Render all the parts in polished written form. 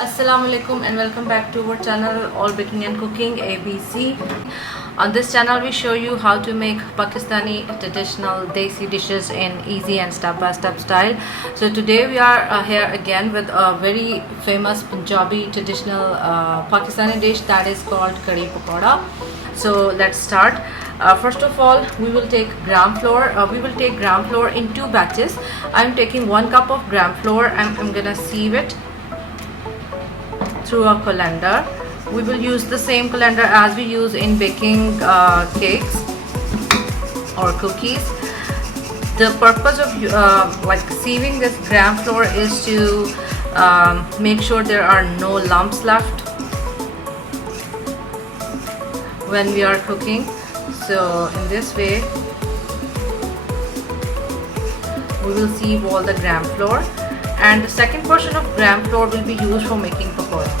Assalamu alaikum and welcome back to our channel All Baking and Cooking ABC. On this channel we show you how to make Pakistani traditional desi dishes in easy and step-by-step style. So today we are here again with a very famous Punjabi traditional Pakistani dish that is called Kari Pakoda. So let's start. First of all, we will take gram flour. We will take gram flour in two batches. I'm taking 1 cup of gram flour and I'm gonna sieve it through a colander. We will use the same colander as we use in baking cakes or cookies. The purpose of like sieving this gram flour is to make sure there are no lumps left when we are cooking. So in this way we will sieve all the gram flour, and the second portion of gram flour will be used for making pakoda.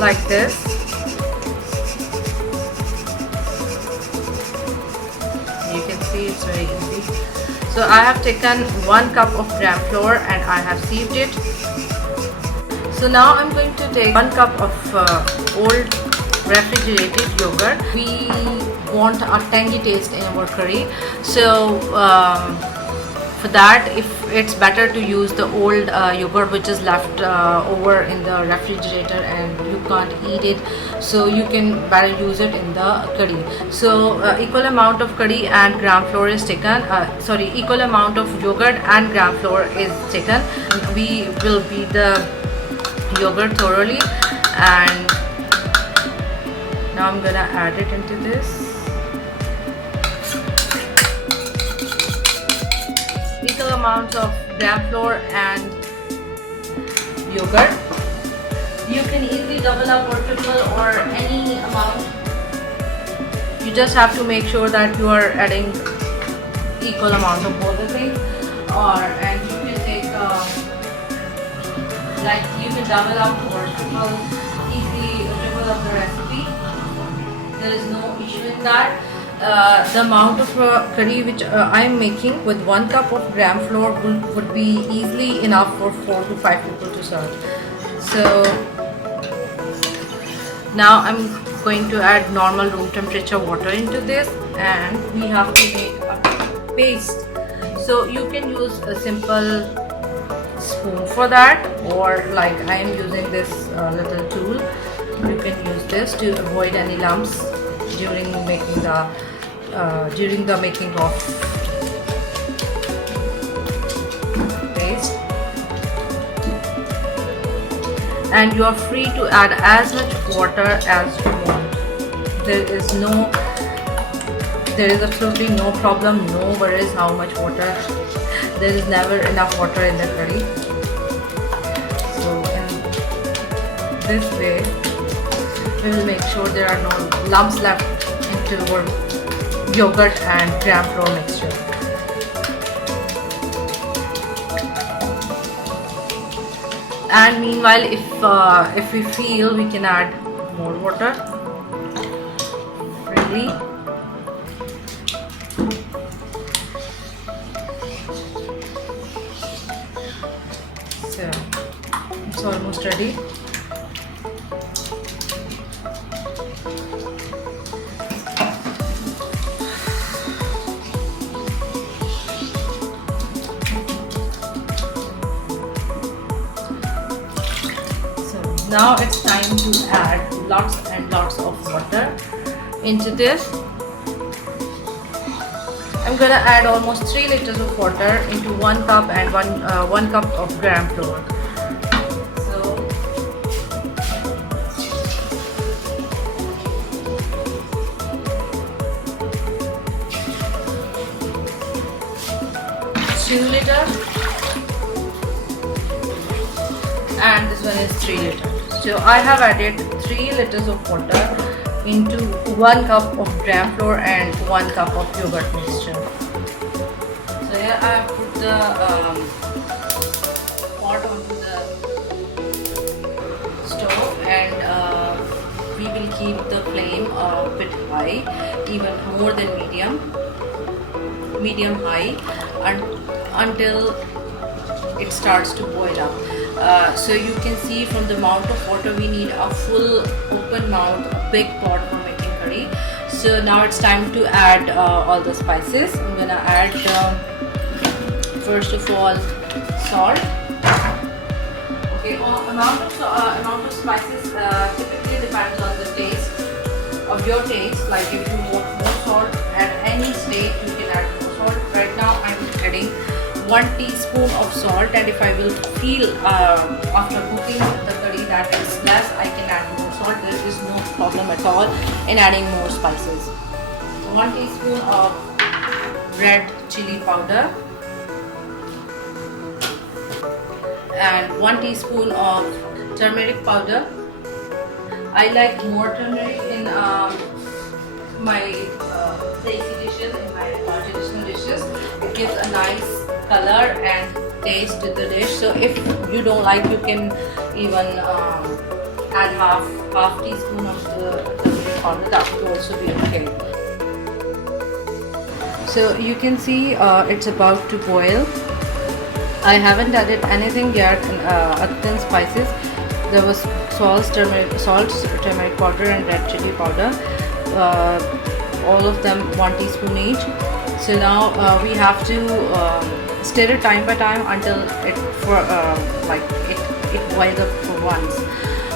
Like this. You can see it's very easy. So I have taken 1 cup of gram flour and I have sieved it. So now I'm going to take 1 cup of old refrigerated yogurt. We want a tangy taste in our curry, so for that, if it's better to use the old yogurt which is left over in the refrigerator and you can't eat it, so you can better use it in the curry. So equal amount of curry and gram flour is taken, equal amount of yogurt and gram flour is taken. We will beat the yogurt thoroughly, and now I'm gonna add it into this. Equal amounts of gram flour and yogurt. You can easily double up or triple or any amount. You just have to make sure that you are adding equal amount of both the things. And you can take like you can double up or triple up the recipe. There is no issue in that. The amount of curry which I am making with 1 cup of gram flour would be easily enough for 4 to 5 people to serve. So now I'm going to add normal room temperature water into this, and we have to make a paste. So you can use a simple spoon for that, or like I am using this little tool. You can use this to avoid any lumps during making of paste. And you are free to add as much water as you want. There is absolutely no problem, no worries how much water. There is never enough water in the curry. So in this way we will make sure there are no lumps left into our yogurt and gram flour mixture. And meanwhile, if we feel, we can add more water freely. So it's almost ready. Now it's time to add lots and lots of water into this. I'm gonna add almost 3 liters of water into 1 cup and 1 cup of gram flour. So 2 liters, and this one is 3 liters. So I have added 3 liters of water into 1 cup of gram flour and 1 cup of yogurt mixture. So here I have put the pot onto the stove, and we will keep the flame a bit high, even more than medium high, until it starts to boil up. So you can see from the amount of water we need a full open mount, a big pot for making curry. So now it's time to add all the spices. I'm gonna add first of all salt. Okay, amount of spices typically depends on the taste of your taste. Like if you want more salt at any stage, you can add more salt. Right now I'm adding 1 teaspoon of salt, and if I will feel after cooking the curry that it's less, I can add more salt. There is no problem at all in adding more spices. So 1 teaspoon of red chili powder and 1 teaspoon of turmeric powder. I like more turmeric in my desi dishes, in my traditional dishes. It gives a nice color and taste to the dish. So if you don't like, you can even add half teaspoon of the turmeric powder. That would also be okay. So you can see it's about to boil. I haven't added anything yet other than spices. There was salt, turmeric powder and red chili powder. All of them 1 teaspoon each. So now we have to stir it time by time until it boils up for once.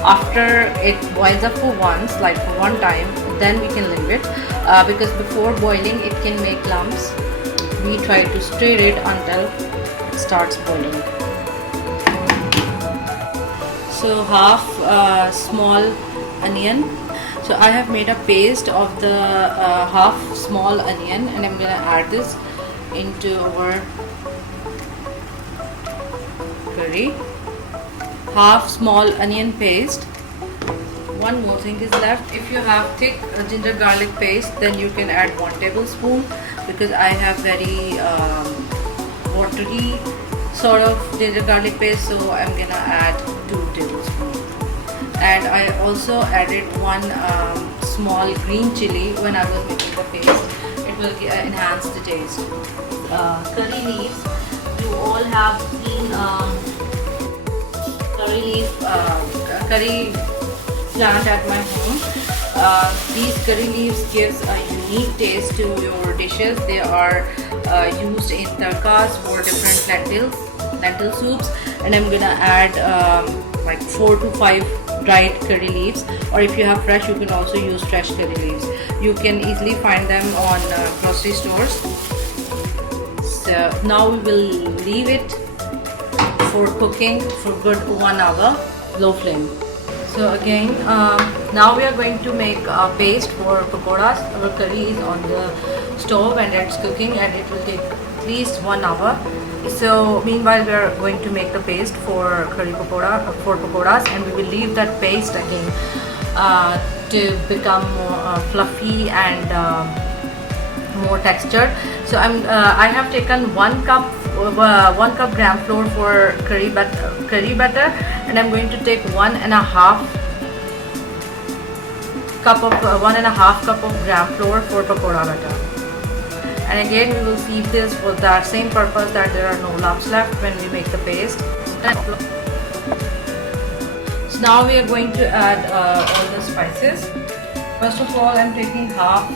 After it boils up for once, like for one time, then we can leave it because before boiling it can make lumps. We try to stir it until it starts boiling. So half small onion. So I have made a paste of the half small onion, and I'm gonna add this into our curry. Half small onion paste. One more thing is left. If you have thick ginger garlic paste, then you can add 1 tablespoon, because I have very watery sort of ginger garlic paste, so I'm gonna add 2 tablespoons. And I also added 1 small green chili when I was making the paste. It will enhance the taste. Curry leaves. You all have seen curry plant at my home. These curry leaves gives a unique taste to your dishes. They are used in tadkas for different lentil soups, and I'm gonna add like 4 to 5 dried curry leaves, or if you have fresh, you can also use fresh curry leaves. You can easily find them on grocery stores. So now we will leave it for cooking for good 1 hour, low flame. So again, now we are going to make a paste for pakoras. Our curry is on the stove and it's cooking, and it will take at least 1 hour. So meanwhile, we are going to make the paste for pakoras, and we will leave that paste again to become more fluffy and more textured. So I have taken 1 cup gram flour for curry batter, and I'm going to take 1.5 cup of gram flour for pakora batter. And again, we will sieve this for that same purpose, that there are no lumps left when we make the paste. So now we are going to add all the spices. First of all, I'm taking half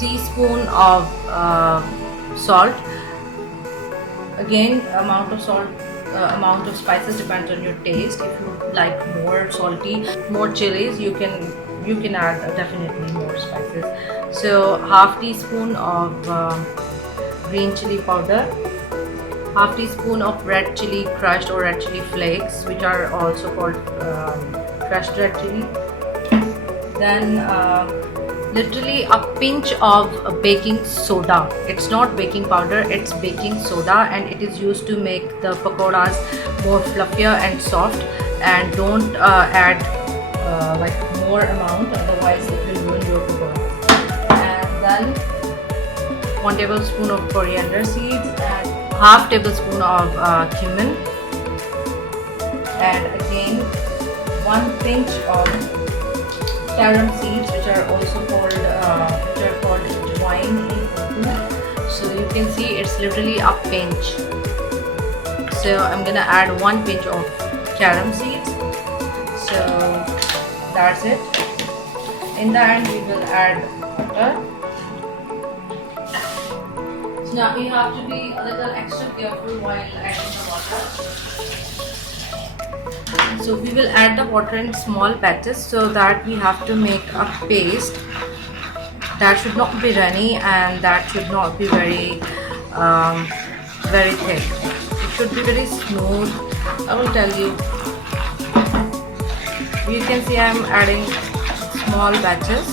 teaspoon of salt. Again, amount of spices depends on your taste. If you like more salty, more chilies, you can add definitely more spices. So half teaspoon of green chili powder, half teaspoon of red chili crushed or red chili flakes, which are also called crushed red chili. Then literally a pinch of baking soda. It's not baking powder, it's baking soda, and it is used to make the pakoras more fluffier and soft. And don't add like more amount, otherwise it will ruin your pakora. And then 1 tablespoon of coriander seeds and half tablespoon of cumin, and again 1 pinch of tarum seeds, which are also called jwain in Urdu. So you can see it's literally a pinch. So I'm gonna add 1 pinch of carom seeds. So that's it. In the end we will add butter. So now we have to be a little extra careful while adding the water. So we will add the water in small batches so that we have to make a paste that should not be runny and that should not be very very thick. It should be very smooth. I will tell you. You can see I am adding small batches.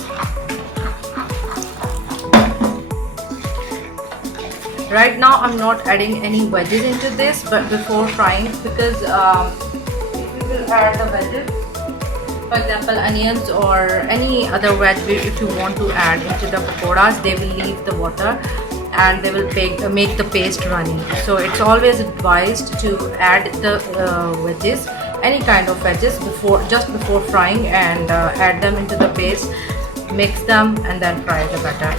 Right now I'm not adding any wedges into this, but before frying, because if we will add the wedges, for example onions or any other veg, if you want to add into the pakoras, they will leave the water and they will make the paste runny. So it's always advised to add the wedges, any kind of wedges, just before frying, and add them into the paste, mix them, and then fry the batter.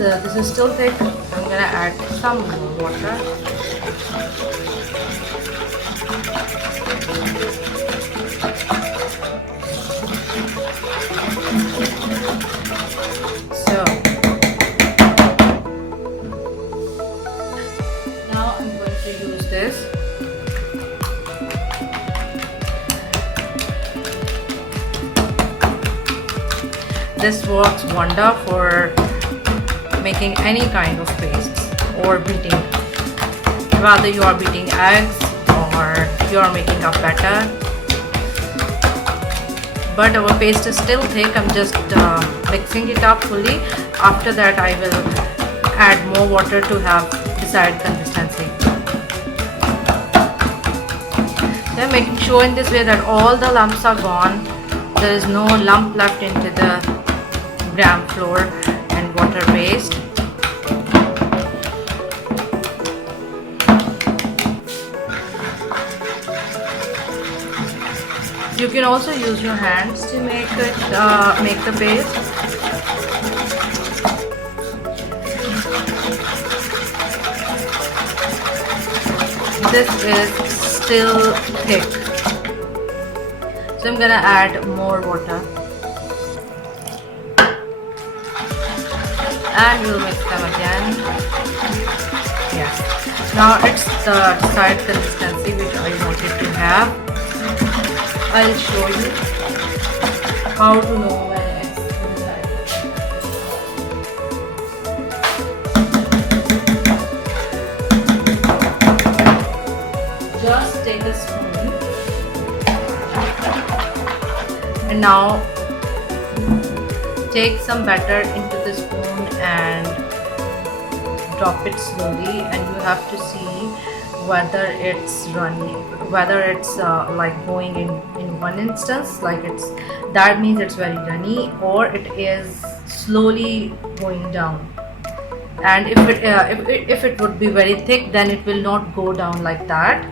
This is still thick. I'm gonna add some more water. So now I'm going to use this. This works wonder for making any kind of pastes or beating, whether you are beating eggs or you are making a batter. But our paste is still thick. I'm just mixing it up fully. After that I will add more water to have desired consistency. So I'm making sure in this way that all the lumps are gone. There is no lump left into the gram flour and water paste. You can also use your hands to make the paste. This is still thick, so I'm gonna add more water. And we'll mix them again. Yes. Now it's the desired consistency which I wanted to have. I'll show you how to know when it's desired. Just take a spoon and now take some batter into the spoon and drop it slowly, and you have to see whether it's runny, whether it's like going in one instance, like that means it's very runny, or it is slowly going down. And if it would be very thick, then it will not go down like that.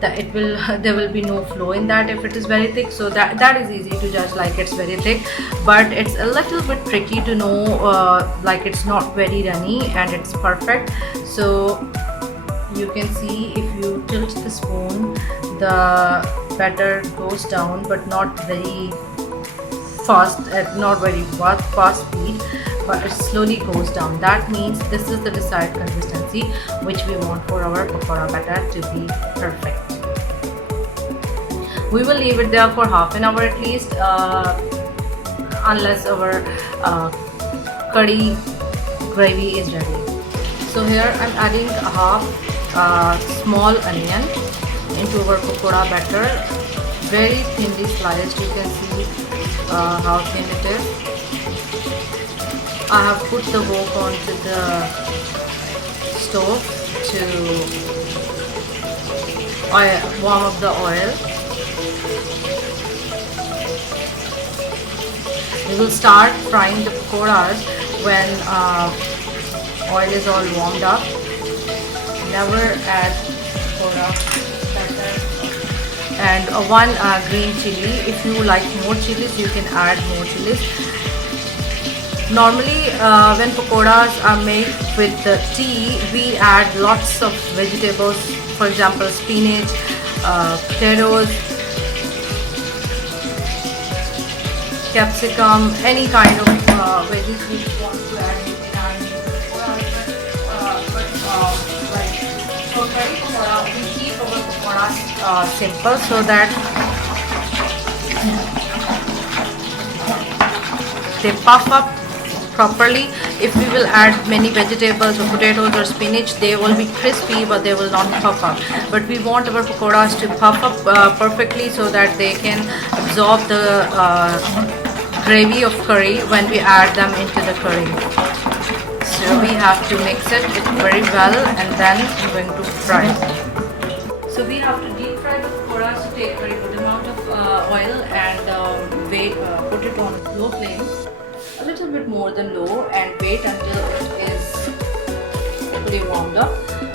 There will be no flow in that if it is very thick. So that is easy to judge, like it's very thick, but it's a little bit tricky to know like it's not very runny and it's perfect. So you can see if you tilt the spoon, the batter goes down, but not very fast, not very fast speed, but it slowly goes down. That means this is the desired consistency which we want for our pakora batter to be perfect. We will leave it there for half an hour at least, unless our curry gravy is ready. So here I'm adding a half small onion into our pakora batter, very thinly sliced. You can see how thin it is. I have put the wok onto the stove to warm up the oil. We will start frying the pakoras when oil is all warmed up. Never add pakora batter and one green chili. If you like more chilies, you can add more chilies. Normally, when pakoras are made with the tea, we add lots of vegetables. For example, spinach, potatoes, capsicum, any kind of veggies we want to add. You can add in pakoras, like for curry pakora, we keep our pakoras simple so that they puff up properly. If we will add many vegetables or potatoes or spinach, they will be crispy but they will not puff up. But we want our pakoras to puff up perfectly so that they can absorb the gravy of curry when we add them into the curry. So we have to mix it very well and then we're going to fry. So we have to deep fry the pakoras to take very good amount of oil and put it on low flame, a little bit more than low, and wait until it is fully warmed up.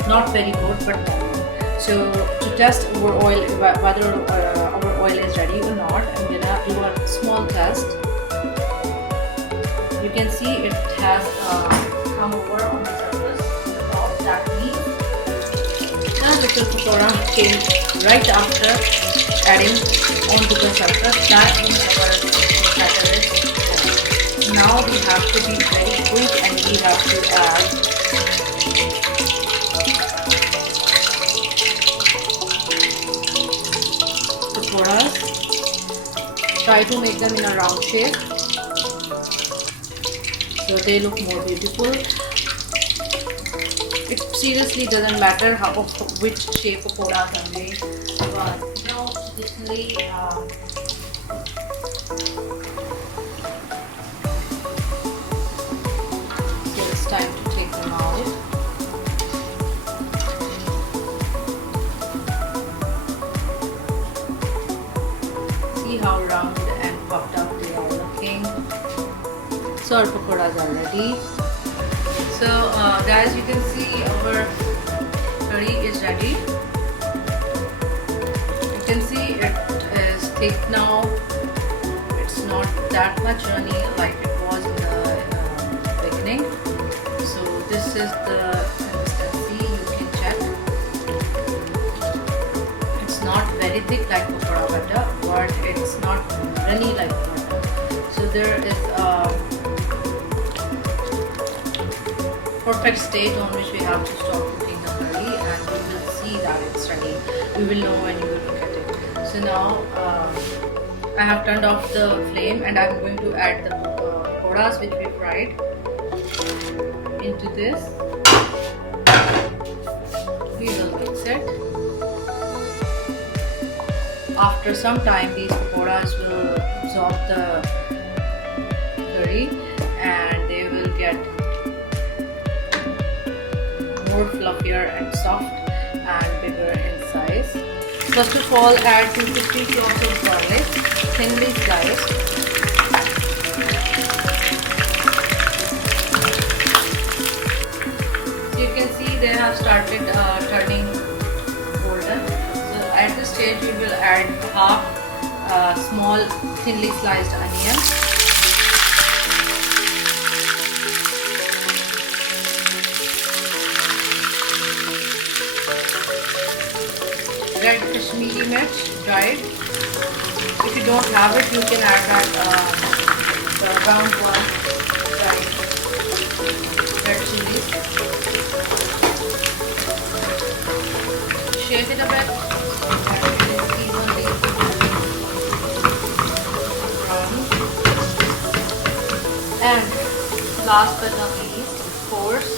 Not very good, but warm. So to test our oil, whether our oil is ready or not, I'm gonna do a small test. You can see it has come over on the surface of that meat. The little pakora came right after adding onto the surface. That means our batter is ready. Now we have to be very quick and we have to add pakoras. Try to make them in a round shape so they look more beautiful. It seriously doesn't matter which shape pakoras are made, but you know, traditionally it's time to take them out. See how round and puffed up they are looking. So our pakoras are ready. So guys, you can see our curry is ready. You can see it is thick now. It's not that much runny like it was in the beginning. So this is the consistency, you can check. It's not very thick like pakora butter, but it's not runny like butter. So there is a perfect state on which we have to stop cooking the curry, and we will see that it's ready. We will know when you will look at it. So now I have turned off the flame and I'm going to add the pakoras which we fried into this. We will mix it. After some time, these pakoras will absorb the curry and they will get more fluffier and soft and bigger in size. First of all, add 2 to 3 cloves of garlic, thinly sliced. So you can see they have started turning golden. So at this stage, we will add half small thinly sliced onion. Red Kashmiri mirch, dried. If you don't have it, you can add that the round one, dried red chilies. Shake it a bit and season these brown. And last but not least, of course,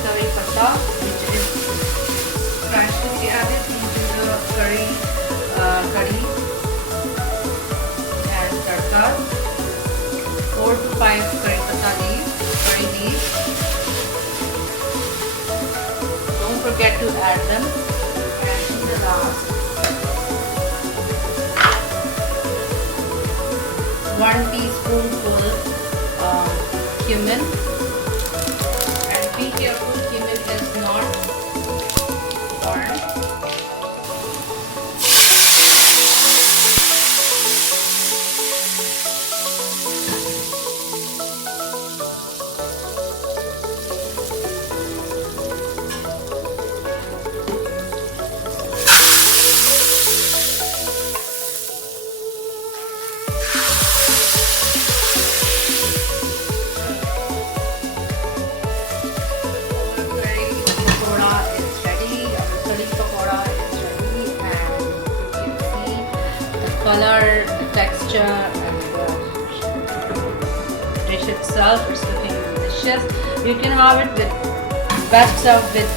curry patta, which is freshly added into the curry and tadka. 4 to 5 curry patta leaves, curry leaves. Don't forget to add them. And in the last, 1 teaspoonful cumin. And be careful, cumin is not burnt. texture and the dish itself. It's looking delicious. You can have it with best served with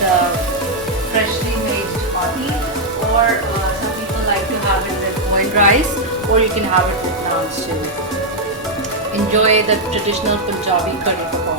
freshly made chapati, or some people like to have it with boiled rice, or you can have it with naans too. Enjoy the traditional Punjabi curry pakora.